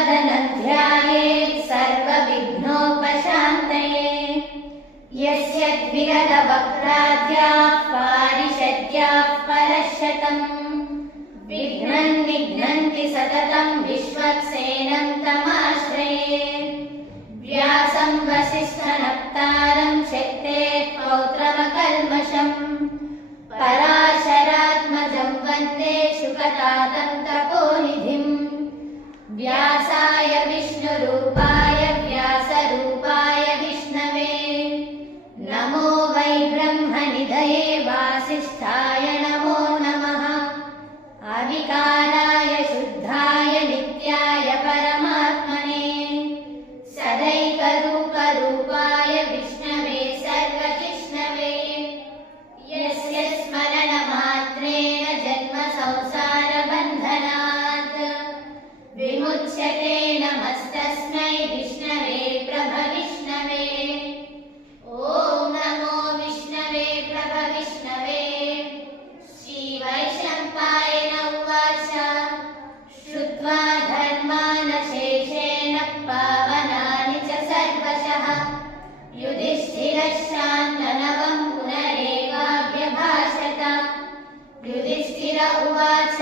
हनुमत्पादं ध्यायेत् सर्वविघ्नोपशान्तये। यस्य द्विरदवक्त्राद्याः पारिषद्याः परशतम् विघ्नं निघ्नन्ति सततं विश्वक्सेनं तमाश्रये। व्यासं वसिष्ठनप्तारं शक्तेः पौत्रमकल्मषम् पराशरात्मजं वन्दे शुकतातं तपोनिधिम्। व्यासाय विष्णुरूपाय व्यासरूपाय विष्णवे नमो वै ब्रह्मनिधये वासिष्ठाय नमो नमः। अविकाराय शुद्धाय नित्याय परमात्मने सदैकरूपरूपाय विष्णवे सर्वजिष्णवे। यस्य स्मरणमात्रेण जन्मसंसारबन्धनात् विमुच्यते नमस्तस्मै विष्णवे प्रभविष्णवे। ॐ नमो विष्णवे प्रभविष्णवे। श्रीवैशम्पायन उवाच श्रुत्वा धर्मानशेषेण पावनानि च सर्वशः युधिष्ठिरः शान्तनवं पुनरेवाभ्यभाषत। युधिष्ठिर उवाच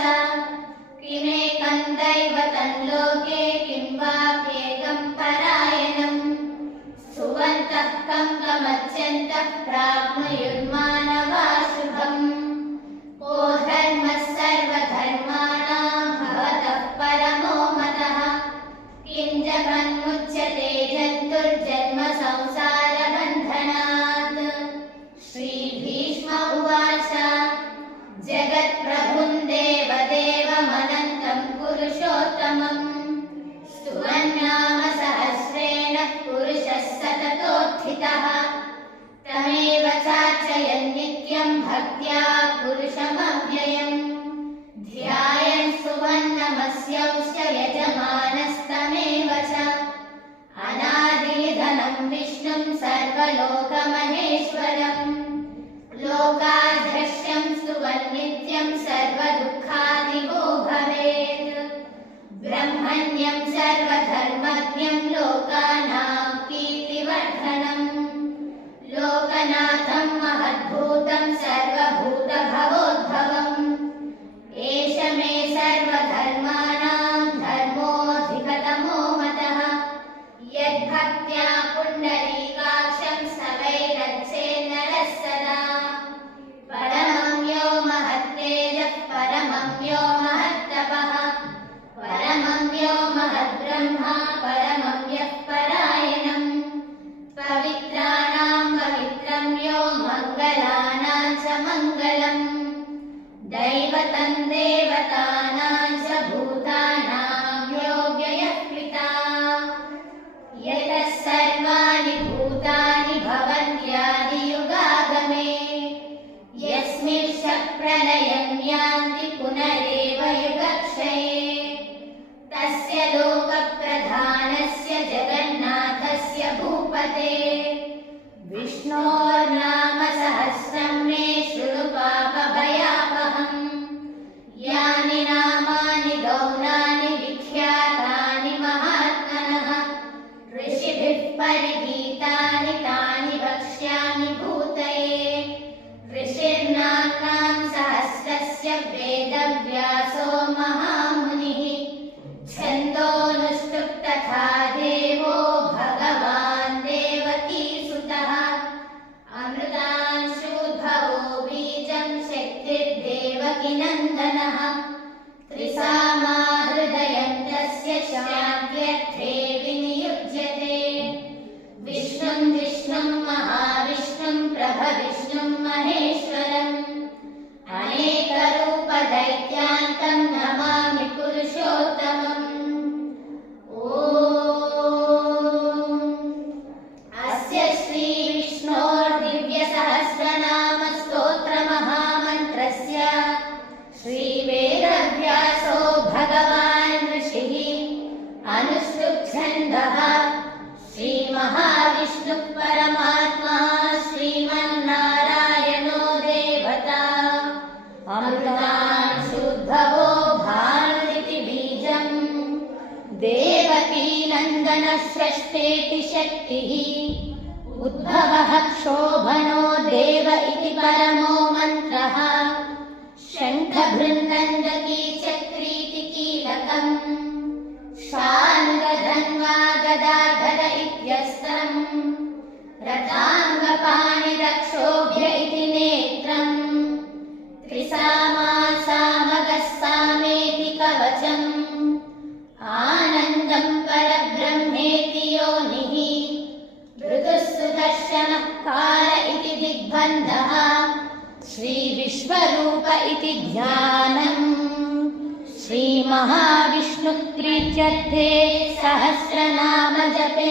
किमेकं दैवतं लोके किं वाप्येकं परायणम् सुवन्तः कं कमच्यन्तः प्राप्नुयुर्मानवाः शुभम्। को धर्मः सर्वधर्माणां भवतः परमो मतः किं जपन्मुच्यते जन्तुर्जन्म संसारबन्धनात्। श्रीभीष्म उवाच जगत्प्रभुं देवदेवमनन्तं पुरुषोत्तमम् स्तुवन्नाम सहस्रेण पुरुषः सततोत्थितः। तमेव चार्चयन् नित्यं भक्त्या पुरुषमव्ययम् ध्यायन् सुवन्नमस्यंश्च यजमानस्तमेव च। अनादिनिधनं विष्णुं सर्वलोकमहेश्वरम् लोकाद्रश्यं स्तुवन्नित्यं सर्वदुःखादिगो भवेत्। ब्रह्मण्यं सर्वधर्मज्ञं लोकानां कीर्तिवर्धनम् लोकनाथं महद्भूतं सर्वभूतभवोद्भवम्। एष मे सर्वधर्माणां धर्मोऽधिकतमो मतः यद्भक्त्या पुण्डरीकाक्षं सवैरच्छेन्नरः सदा। परमं यो महत्तेजः परमं यो महत्तपः परमं यो महद्ब्रह्मा परमं यः परायणम्। पवित्राणां पवित्रं यो मङ्गलानां च मङ्गलम् दैवतं देवतानां च भूतानां यो व्ययः पिता। यतः सर्वाणि भूतानि भवन्त्यादियुगागमे यस्मिंश्च प्रलयं यान्ति पुनरेव युगक्षये। तस्य लोकप्रधानस्य जगन्नाथस्य भूपते विष्णोर्नाम सहस्रं मे शृणु पापभयापहम्। यानि नामानि गौणानि विख्यातानि महात्मनः ऋषिभिः परिगीतानि तानि वक्ष्यामि भूतये। ऋषिर्नाम्नां सहस्रस्य वेदव्यासो महामुनिः छन्दोनुष्टुप् तथा देवो भगवान् देवकीसुतः। अमृतांशूद्भवो बीजं शक्तिर्देवकीनन्दनः त्रिसामा हृदयं तस्य शान्त्यर्थे विनियुज्यते। विष्णुं विष्णुं महाविष्णुं प्रभविष्णुं महेश्वरम् अनेकरूपदैत्यान्तं नमामि पुरुषोत्तमम्। अस्य श्रीविष्णोर्दिव्यसहस्रनामस्तोत्रमहामन्त्रस्य श्रीवेदव्यासो भगवान् ऋषिः अनुष्टुप्छन्दः श्रीमहाविष्णुः परमात्मा श्रीमन्नारायणो देवता। अमृतांशुद्भवो भानुरिति बीजं देव देवकी नन्दनस्रष्टेति शक्तिः उद्भवः क्षोभनो देव इति परमो मन्त्रः शङ्खभृन्नन्दकी चक्रीति कीलकम् शार्ङ्गधन्वा गदाधर इत्यस्त्रम् रथाङ्गपाणिरक्षोभ्य इति नेत्रम् त्रिसामासामगः सामेति कवचम् आनन्दम् परब्रह्मेति योनिः ऋतुः सुदर्शनः काल इति दिग्बन्धः श्रीविश्वरूप इति ध्यानम् श्रीमहाविष्णुप्रीत्यर्थे सहस्रनाम जपे